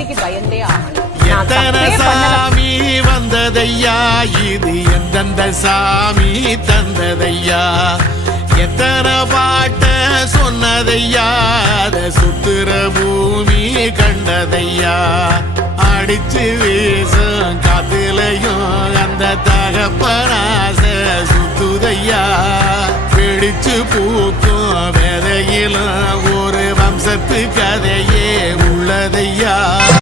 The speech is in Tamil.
நீதிக்கு பயந்தே ஆகணும். எத்தனை சாமி வந்ததையா, இது எந்தெந்த சாமி தந்ததையா, எத்தனை பாட்ட சொன்னதையா, அத சுத்துற பூமி கண்டதையா, அடிச்சு வீசும் காத்துலையும் அந்த தகப்பனாச சுத்துதையா, பிடிச்சு பூக்கும் விதையிலும் ஒரு வம்சத்து கதையே உள்ளதையா.